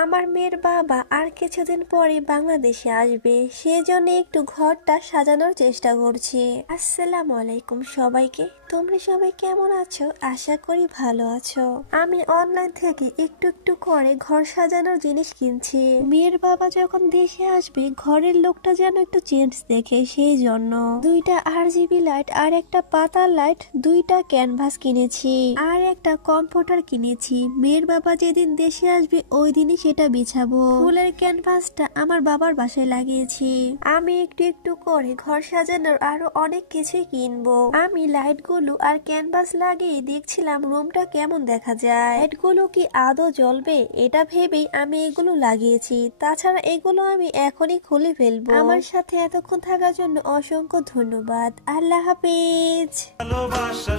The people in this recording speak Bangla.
আমার মেয়ের বাবা আর কিছুদিন পরে বাংলাদেশে আসবে, সেজন্য একটু ঘরটা সাজানোর চেষ্টা করছি। আসসালামু আলাইকুম সবাইকে, তোমরা সবাই কেমন আছো? আশা করি ভালো আছো। আমি অনলাইন থেকে একটু একটু করে ঘর সাজানোর জিনিস কিনছি। মেয়ের বাবা যখন দেশে আসবে, ঘরের লোকটা যেন একটু চেঞ্জ দেখে সেই জন্য দুইটা আর জিবি লাইট আর একটা পাতার লাইট দুইটা ক্যানভাস কিনেছি। আর একটা কম্পিউটার কিনেছি। মেয়ের বাবা যেদিন দেশে আসবে, ওই দিনই সেটা বিছাবো। ফুলের ক্যানভাসটা আমার বাবার বাসায় লাগিয়েছি। আমি একটু একটু করে ঘর সাজানোর আরও অনেক কিছুই কিনবো। আমি লাইটগুলো আর ক্যানভাস লাগিয়ে দেখছিলাম রুমটা কেমন দেখা যায়। লাইটগুলো কি আদৌ জ্বলবে এটা ভেবেই আমি এগুলো লাগিয়েছি। তাছাড়া এগুলো আমি এখনই খুলে ফেলব। আমার সাথে এতক্ষণ থাকার জন্য অসংখ্য ধন্যবাদ। আল্লাহ হাফিজ। ভালোবাসা